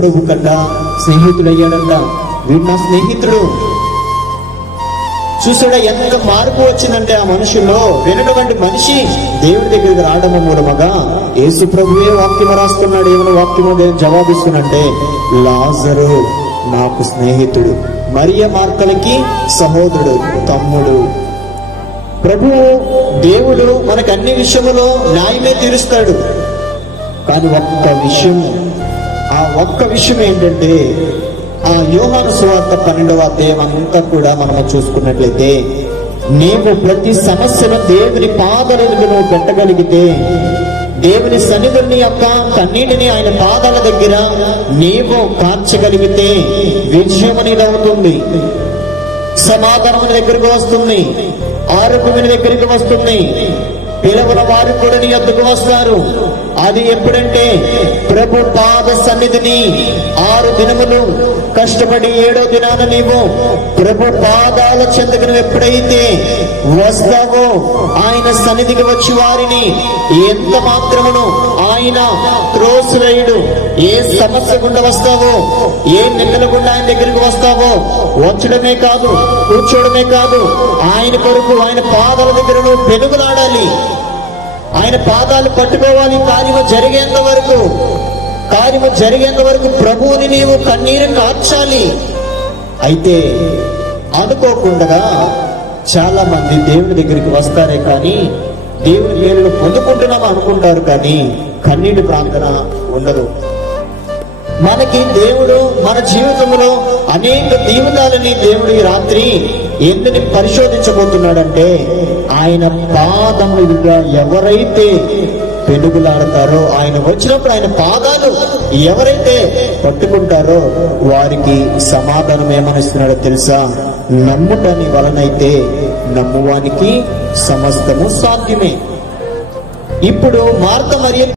ప్రభు కట్ట స్నేహితుడయ్యాడంట. వీడు నా స్నేహితుడు. చూసాడా ఎంత మార్పు వచ్చిందంటే ఆ మనుషుల్లో. వినటువంటి మనిషి దేవుడి దగ్గరికి రావడం మూలముగా యేసు ప్రభువే వాక్యం రాస్తున్నాడు. ఏమైనా వాక్యమో జవాబిస్తున్నంటే, లాజరు నాకు స్నేహితుడు, మరియ మార్తలకి సహోదరుడు, తమ్ముడు. ప్రభువు దేవుడు మనకు అన్ని విషయములో న్యాయమే తీరుస్తాడు. కానీ ఒక్క విషయం ఏంటంటే, ఆ యోహాను సువార్త 12వ అధ్యాయం అంతా కూడా మనము చూసుకున్నట్లయితే, నీవు ప్రతి సమస్యను దేవుని పాదాల దగ్గర నువ్వు పెట్టగలిగితే, దేవుని సన్నిధిని యొక్క కన్నీటిని ఆయన పాదాల దగ్గర నీవు కార్చగలిగితే విజయం అనేది అవుతుంది. సమాధానం దగ్గరికి వస్తుంది, ఆరోగ్యం దగ్గరికి వస్తుంది, పిలవన వారు కూడా నీ వద్దకు వస్తారు. అది ఎప్పుడంటే ప్రభు పాద సన్నిధిని 6 దినములు కష్టపడి 7వ దినాన నీవు ప్రభు పాదాల చెంతకు నువ్వు ఎప్పుడైతే వస్తావో, ఆయన సన్నిధికి వచ్చి వారిని ఎంత మాత్రమును ఆయన త్రోసివేయుడు. ఏ సమస్య గుండా వస్తావో, ఏ నిందల గుండా ఆయన దగ్గరికి వస్తావో, వచ్చడమే కాదు, కూర్చోవడమే కాదు, ఆయన కొరకు ఆయన పాదాల దగ్గర నువ్వు పెనుగులాడాలి. ఆయన పాదాలు పట్టుకోవాలి. కార్యము జరిగేంత వరకు ప్రభువుని నీవు కన్నీరు కార్చాలి. అయితే అనుకోకుండా చాలా మంది దేవుని దగ్గరికి వస్తారే కానీ దేవుని మేలును పొందుకుంటున్నాము అనుకుంటారు, కానీ కన్నీటి ప్రార్థన ఉండదు. మనకి దేవుడు మన జీవితంలో అనేక దీవెనలని దేవుడు ఈ రాత్రి ఎందుని పరిశోధించబోతున్నాడంటే, ఆయన పాదములుగా ఎవరైతే పెనుగులాడతారో, ఆయన వచ్చినప్పుడు ఆయన పాదాలు ఎవరైతే పట్టుకుంటారో వారికి సమాధానం ఏమనిస్తున్నాడో తెలుసా? నమ్ముటని వలనైతే నమ్మువానికి సమస్తము సాధ్యమే. ఇప్పుడు మార్త మరియ